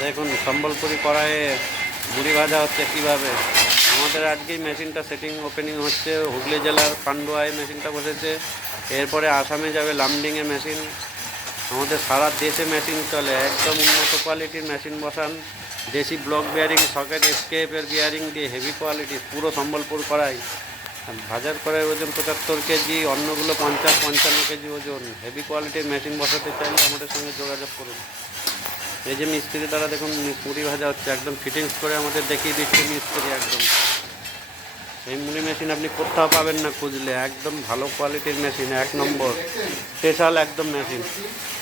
দেখুন, সম্বলপুরি কড়াইয়ে মুড়ি ভাজা হচ্ছে কীভাবে? আমাদের আজকেই মেশিনটা সেটিং ওপেনিং হচ্ছে। হুগলি জেলার পান্ডুয়ায় মেশিনটা বসেছে। এরপরে আসামে যাবে লামডিংয়ে মেশিন। আমাদের সারা দেশে মেশিন চলে। একদম উন্নত কোয়ালিটির মেশিন বসান। দেশি ব্লক বিয়ারিং সকেট স্কেপের বিয়ারিং দিয়ে হেভি কোয়ালিটির পুরো সম্বলপুর আর ভাজার কড়াই ওজন পঁচাত্তর কেজি অন্যগুলো পঞ্চাশ, পঞ্চান্ন কেজি ওজন। হেভি কোয়ালিটির মেশিন বসাতে চাইলে আমাদের সঙ্গে যোগাযোগ করুন। এই যে মিস্ত্রি দ্বারা দেখুন মুড়ি ভাজা হচ্ছে, একদম ফিটিংস করে আমাদের দেখিয়ে দিচ্ছে মিস্ত্রি, একদম। এই মুড়ি মেশিন আপনি কোথাও পাবেন না খুঁজলে, একদম ভালো কোয়ালিটির মেশিন এক নম্বর। স্পেশাল একদম মেশিন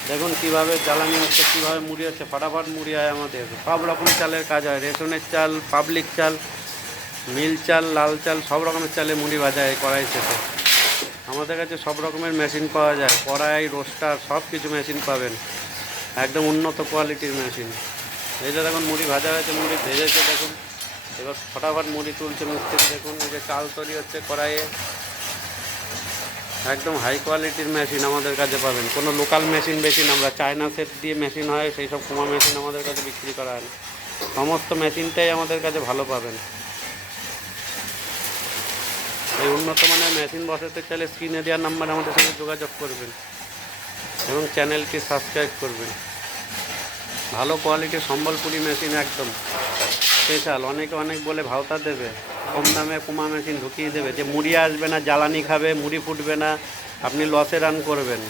দেখুন কীভাবে জ্বালানি হচ্ছে, কীভাবে মুড়ি হচ্ছে, ফটাফট মুড়ি হয় আমাদের। সব রকম চালের কাজ হয়, রেশনের চাল পাবলিক চাল, মিল চাল, লাল চাল, সব রকমের চালে মুড়ি ভাজা হয় কড়াই সেটে আমাদের কাছে সব রকমের মেশিন পাওয়া যায়, কড়াই রোস্টার সব কিছু মেশিন পাবেন। একদম উন্নত কোয়ালিটির মেশিন এই যে দেখুন, মুড়ি ভাজা হয়েছে, মুড়ি ভেজেছে, দেখুন। এবার ফটাফট মুড়ি তুলছে মিস্ত্রি দেখুন, এই যে চাল তৈরি হচ্ছে কড়াইয়ে। একদম হাই কোয়ালিটির মেশিন আমাদের কাছে পাবেন। কোনো লোকাল মেশিন বেশি না, আমরা চায়না সেট দিয়ে মেশিন হয়, সেই সব কুমা মেশিন আমাদের কাছে বিক্রি করা হয় সমস্ত মেশিনটাই আমাদের কাছে ভালো পাবেন। এই উন্নত মানের মেশিন বসাতে চাইলে স্ক্রিনে দেওয়ার নাম্বার আমাদের সঙ্গে যোগাযোগ করবেন এবং চ্যানেলটি সাবস্ক্রাইব করবেন। ভালো কোয়ালিটির সম্বলপুরি মেশিন একদম। স্পেশাল অনেকে অনেক বলে ভাওতা দেবে। কম দামে কুমা মেশিন ঢুকিয়ে দেবে। যে মুড়ি আসবে না, জ্বালানি খাবে, মুড়ি ফুটবে না, আপনি লসে রান করবেন।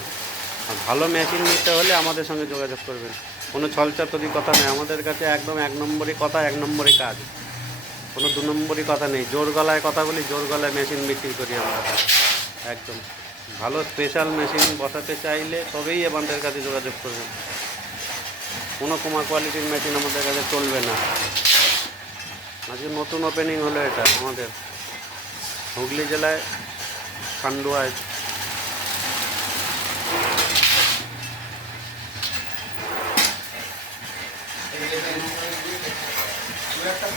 আর ভালো মেশিন নিতে হলে আমাদের সঙ্গে যোগাযোগ করবেন। কোনো ছলচাতুরি কথা নেই আমাদের কাছে একদম এক নম্বরই কথা, এক নম্বরই কাজ। কোনো দু নম্বরই কথা নেই। জোর গলায় কথা বলি, জোর গলায় মেশিন বিক্রি করি আমরা। একদম। ভালো স্পেশাল মেশিন বসাতে চাইলে তবেই আমাদের কাছে যোগাযোগ করবেন। কোনো কোমা কোয়ালিটির মেশিন আমাদের কাছে চলবে না। আজকে নতুন ওপেনিং হলো এটা আমাদের। হুগলি জেলায় খান্ডুয়ায় একটা